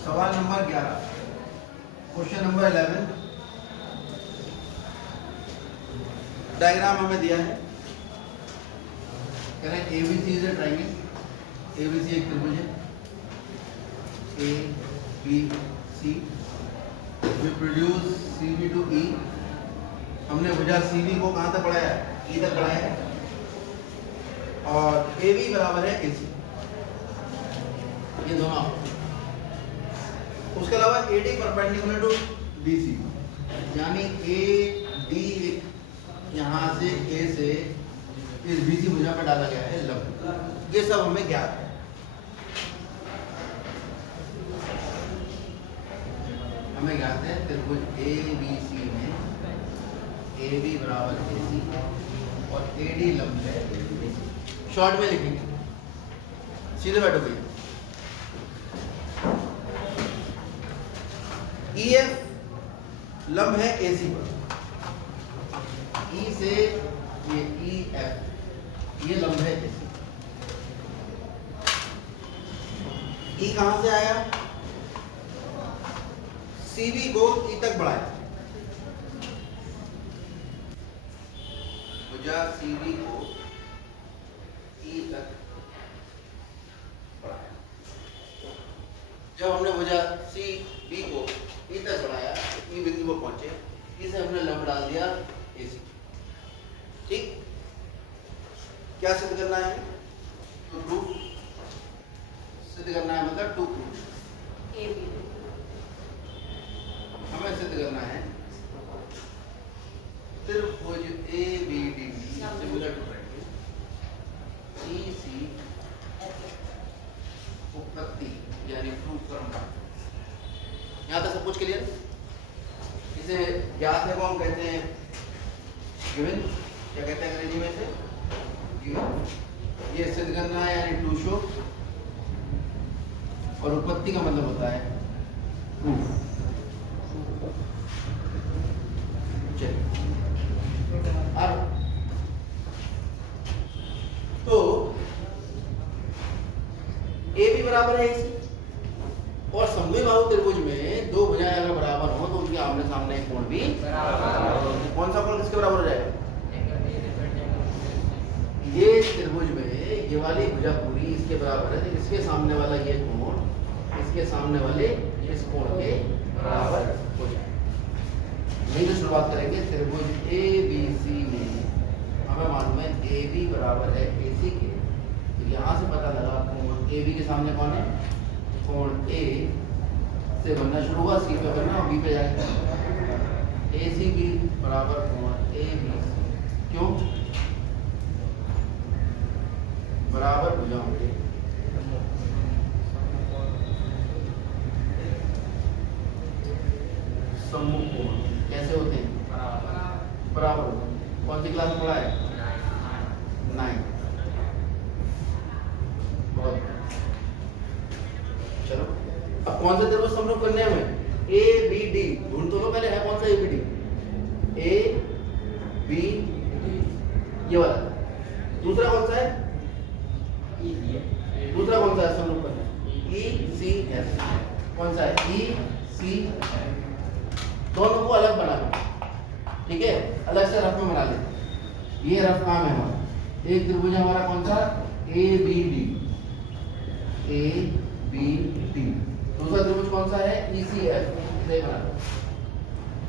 सवाल number 11, question number 11। Diagram हमें दिया है, कह रहे हैं ABC is a triangle, ABC एक त्रिभुज है, ABC we produce CV to E। हमने भुजा CV को कहाँ तक बढ़ाया है? E तक बढ़ाया है, और AB बराबर है AC, ये दोनों। उसके अलावा AD परपेंडिकुलर टू BC, यानी AD यहाँ से A से इस BC भुजा पर डाला गया है लंब। ये सब हमें ज्ञात है। हमें ज्ञात है त्रिभुज ABC में AB बराबर AC और AD लंब है BC। शॉर्ट में लिखेंगे, सीधे बैठो भैया। EF लंब है AC पर, E से ये EF ये लंब है AC। E कहां से आया? CV को E तक बढ़ाया, भुजा CV को E तक बढ़ाया। जब हमने भुजा CB को E तक बढ़ाया, E बिंदु को पहुंचे, E से हमने लंब डाल दिया AC। ठीक, क्या सिद्ध करना है? टू प्रूफ सिद्ध करना है, मतलब टू प्रूफ। हमें सिद्ध करना है त्रिभुज ABD similar to triangle EC उपपत्ति यानी प्रूफ करना। यहाँ तक सब कुछ क्लियर? इसे ज्ञात है को हम कहते हैं गिवन। क्या कहते हैं अंग्रेजी में? से गिवन। ये सिद्ध करना है यानी टू शो, और उत्पत्ति का मतलब होता है प्रूफ। अब तो AB बराबर है AC, और समद्विबाहु त्रिभुज में दो भुजाएं अगर बराबर हो तो उनके आमने सामने एक कोण भी बराबर। कौन सा कोण किसके बराबर हो जाएगा? ये त्रिभुज में ये वाली भुजा पूरी इसके बराबर है, तो इसके सामने वाला ये कोण इसके सामने वाले इस कोण के बराबर हो जाएगा। यही तो शुरुआत करेंगे। त्रिभुज ABC में हमें मालूम है AB बराबर है AC के, तो यहाँ से पता लगा कोण AB के सामने कौन है? कोण A से बनना शुरू हुआ, C पे बनना और B पे जाएगा। AC की बराबर कोण ABC, क्यों? बराबर भुजाओं के सम्मुख कोण कैसे होते हैं? बराबर होते हैं। कौन सी क्लास में पढ़ा है? 9। बहुत। चलो, अब कौन से त्रिभुज सम्मुख करने हैं हमें? ABD ढूंढ तो लो पहले, है कौन सा ABD? AB ये वाला। दूसरा कौन सा है? दूसरा कौन सा है सम्मुख करना? ECF। कौन सा है? ECF। दोनों को अलग बना लो, ठीक है? अलग से रफ में बना ले। ये रफ काम है हमारा। एक त्रिभुज है हमारा कौन सा? ABD। दूसरा त्रिभुज कौन सा है? ECF। इसे बना लो,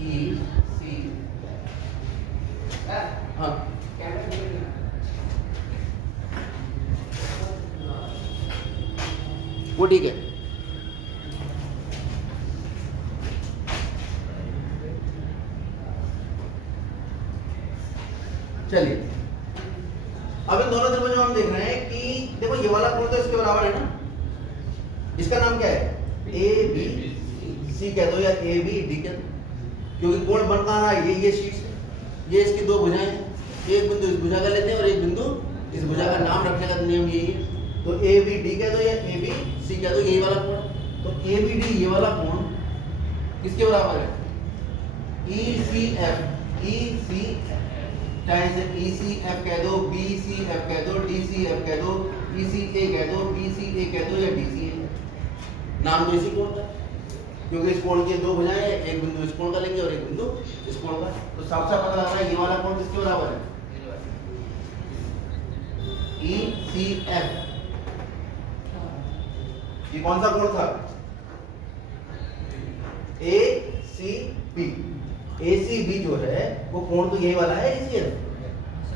ECF। हाँ, वो ठीक है। चलिए, अब इन दोनों त्रिभुजों में हम देख रहे हैं कि देखो ये वाला कोण तो इसके बराबर है ना, इसका नाम क्या है? ABC कह दो या ABD कह दो, क्योंकि कोण बन कहाँ रहा है? ये शीर्ष है, ये इसकी दो भुजाएं हैं। एक बिंदु इस भुजा का लेते हैं और एक बिंदु इस भुजा का नाम रखने का नियम यही है। तो ABD कह दो या ABC कह दो, यही वाला कोण। तो ABD ये वाला कोण किसके बराबर है? ECF। चाहे इसे ECF कह दो, BCF कह दो, DCF कह दो, ECA कह दो, BCA कह दो या DCA। नाम तो इसी कोण का, क्योंकि इस कोण की दो भुजाएं हैं, एक बिंदु इस कोण का लेंगे और एक बिंदु इस कोण का। तो साफ साफ पता लग रहा है ये वाला कोण किसके बराबर है, ECF। ये कौन सा कोण था, ACB। ACB जो है वो कोण तो यही वाला है ECF।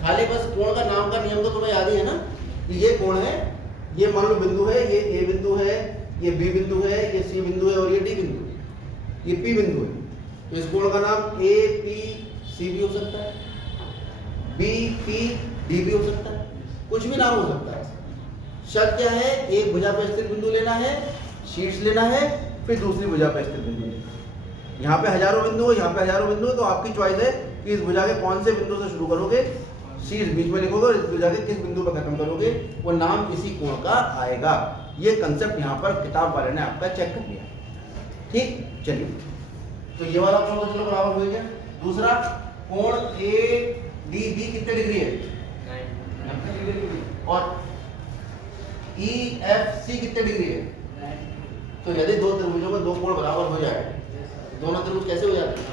खाली बस कोण का नाम का नियम तो तुम्हें याद ही है ना, कि ये कोण है, ये मान लो बिंदु है, ये A बिंदु है, ये B बिंदु है, ये C बिंदु है और ये D बिंदु है, ये P बिंदु है। तो इस कोण का नाम APC भी हो सकता है, BPD भी हो सकता है, कुछ भी नाम हो सकता है। शर्त क्या है, एक भुजा पर स्थित बिंदु लेना है, शीर्ष लेना है, फिर दूसरी भुजा पर स्थित बिंदु लेना है। यहाँ पे हजारों बिंदु है, यहाँ पे हजारों बिंदु है, तो आपकी चॉइस है कि इस भुजा के कौन से बिंदु से शुरू करोगे, शीर्ष बीच में लिखोगे और इस भुजा के किस बिंदु पर खत्म करोगे, वो नाम इसी कोण का आएगा। ये कंसेप्ट यहाँ पर किताब वाले ने आपका चेक कर लिया। ठीक, चलिए, तो ये वाला कोण तो चलो बराबर हो गया। दूसरा कोण ADB कितने डिग्री है, 90 डिग्री, और EFC कितने डिग्री है। तो यदि दो त्रिभुजों में दो कोण बराबर हो जाए, दोनों त्रिभुज कैसे हो जाते हैं,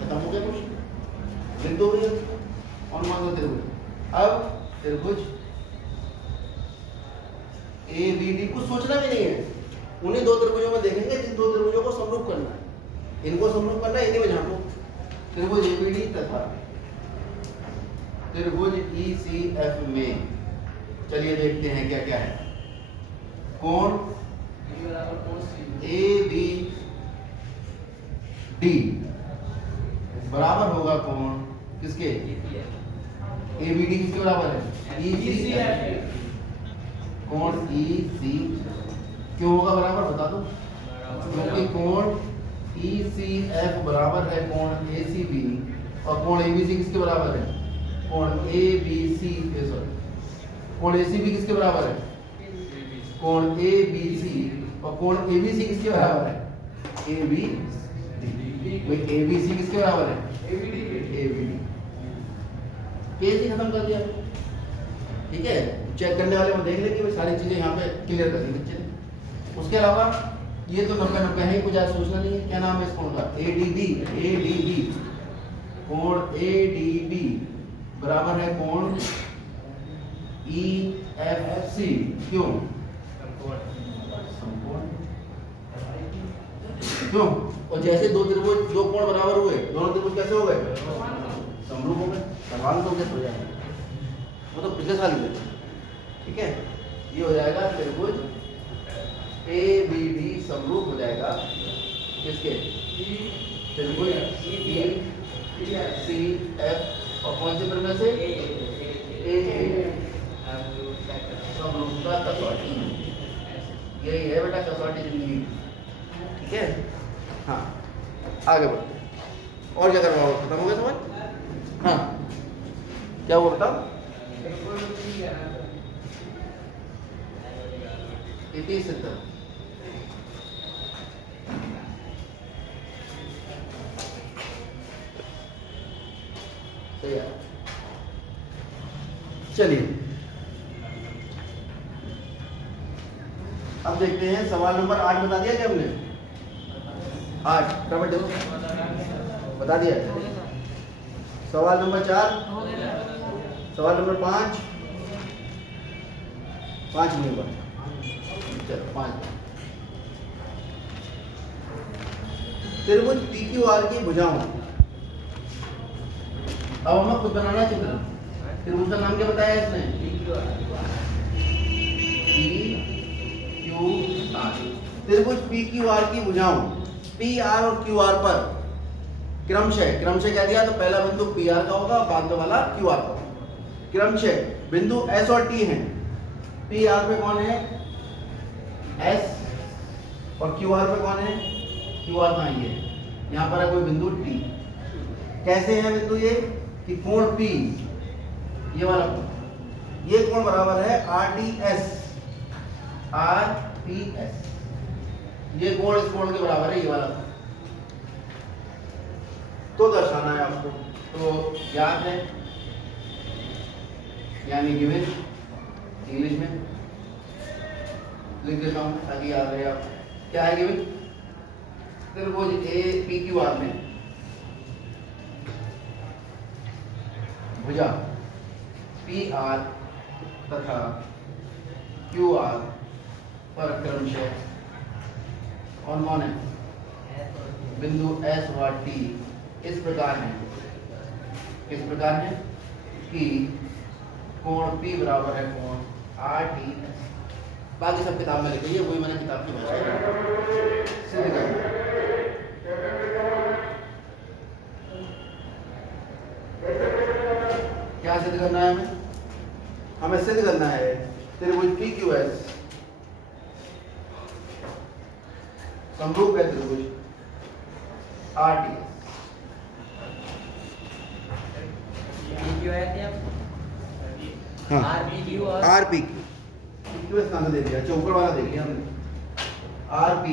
खत्म हो गया कुछ बिंदु हो गया और मान लो त्रिभुज। अब त्रिभुज ABD को सोचना भी नहीं है, उन्हीं दो त्रिभुजों में देखेंगे जिन दो त्रिभुजों को समरूप करना है, इनको समरूप करना है, इन्हीं में झांको। त्रिभुज ABD तथा त्रिभुज ECF में चलिए देखते हैं क्या क्या है। कोण ABD बराबर होगा कोण किसके, ABD किसके बराबर है, ECF। कोण EC क्यों होगा बराबर, बता दो। क्योंकि कोण ECF बराबर है कोण ACB, और कोण ABC किसके बराबर है, कोण ABC, सॉरी कोण ACB किसके बराबर है, कोण ABC, और कोण ABC किसके बराबर है, ABD। ABC किसके बराबर है, ABD। कैसे खत्म कर दिया, ठीक है। चेक करने वाले को देख ले कि सारी चीजें यहाँ पे क्लियर कर दी बच्चे ने। उसके अलावा ये तो 90 है, कुछ आज सोचना नहीं है। क्या नाम है इस कोण का, ADB। कोण ADB बराबर है कोण EFC। क्यों, क्यों, और जैसे दो त्रिभुज, दो कोण बराबर हुए, दोनों त्रिभुज कैसे हो गए, समरूप हो गए। सवाल तो कैसे हो जाएगा, वो तो पिछले साल हुए, ठीक है। ये हो जाएगा त्रिभुज ABD समरूप हो जाएगा किसके, त्रिभुज ECF, और कौन से प्रमेय से, समरूपता कसौटी। यही है बेटा कसौटी जिंदगी, ठीक है। हाँ, आगे बढ़ते हैं। और क्या करना होगा, खत्म हो गया समझ। हाँ, क्या हुआ बताओ, इति सिद्ध। सही है। चलिए अब देखते हैं सवाल नंबर 8 बता दिया क्या हमने, 8 बराबर देखो बता दिया। सवाल नंबर 4, सवाल नंबर 5 नहीं हुआ, चलो 5। त्रिभुज PQR की भुजाओं, अब हमें खुद बनाना चित्र। त्रिभुज का नाम क्या बताया इसने, PQR। त्रिभुज PQR की भुजाओं PR और QR पर क्रमशः क्या दिया, तो पहला बिंदु PR का होगा, बाद में वाला QR का होगा। क्रमशः बिंदु S और T हैं। PR पे कौन है, S, और QR पे कौन है, QR कहाँ है, यहाँ पर है कोई बिंदु T। कैसे है बिंदु ये, कि कोण P, ये वाला कोण, ये कोण बराबर है RDS, ये कोण इस कोण के बराबर है, ये वाला। तो दर्शाना है आपको, तो याद है, यानी गिवन इंग्लिश में लिख देता हूँ ताकि याद रहे आप। क्या है गिवन? त्रिभुज ए पी क्यू आर में भुजा पी आर तथा क्यू आर पर क्रमशः और कौन है बिंदु एस व टी इस प्रकार है, किस प्रकार है कि कोण P बराबर है कोण आर टी। बाकी सब किताब में लिखी है, वही मैंने किताब की भाषा में सिद्ध करना। क्या सिद्ध करना है हमें? हमें सिद्ध करना है त्रिभुज पी क्यू एस समरूप है त्रिभुज आर टी एस। हाँ आर पी क्यू एस कहाँ से दे दिया? चौकड़ वाला दे दिया हमने। आर पी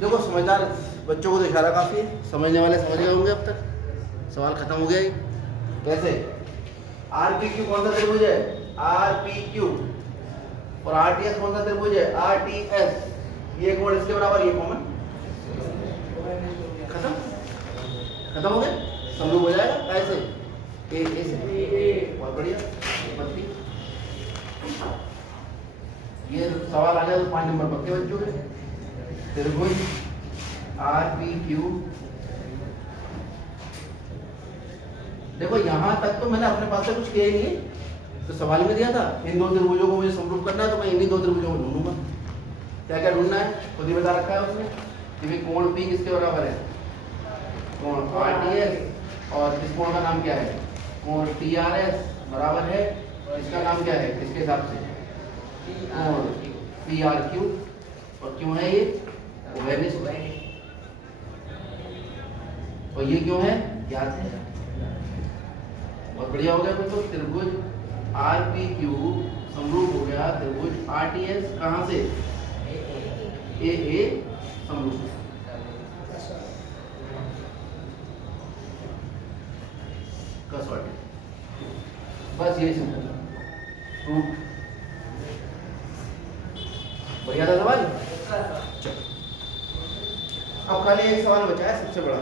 देखो समझदार बच्चों को तो इशारा काफी है, समझने वाले समझ गए होंगे अब तक। सवाल खत्म हो गया ही। कैसे? आर पी क्यू कौन सा त्रिभुज है? R P Q. और आर टी एस कौन सा त्रिभुज है? R T S. ये कोण इसके बराबर, ये कॉमन। खत्म खत्म हो गया, समरूप हो जाएगा। ऐसे ए से बहुत बढ़िया। ये सवाल आ जाए तो 5 नंबर पक्के बच्चों के। त्रिभुज आर पी क्यू, देखो यहां तक तो मैंने अपने पास से कुछ किया ही नहीं, तो सवाल में दिया था इन दो त्रिभुजों को मुझे समरूप करना है, तो मैं इन्हीं दो त्रिभुजों को ढूंढूंगा। क्या क्या ढूंढना है खुद ही बता रखा है उसने कि भाई कोण P किसके बराबर है? कोण आर टी एस। और इस कोण का नाम क्या है? कोण टी आर एस बराबर है, इसका नाम क्या है इसके हिसाब से? कोण पी आर क्यू। और क्यों है ये? वेनिस। और ये क्यों है? ज्ञात है। बहुत बढ़िया हो गया। तो त्रिभुज आर पी क्यू समरूप हो गया त्रिभुज आर टी एस। कहां से? ए समरूप। कसौटी। बस यही सिंपल प्रूफ। बढ़िया था सवाल। चलो अब खाली एक सवाल बचा है सबसे बड़ा।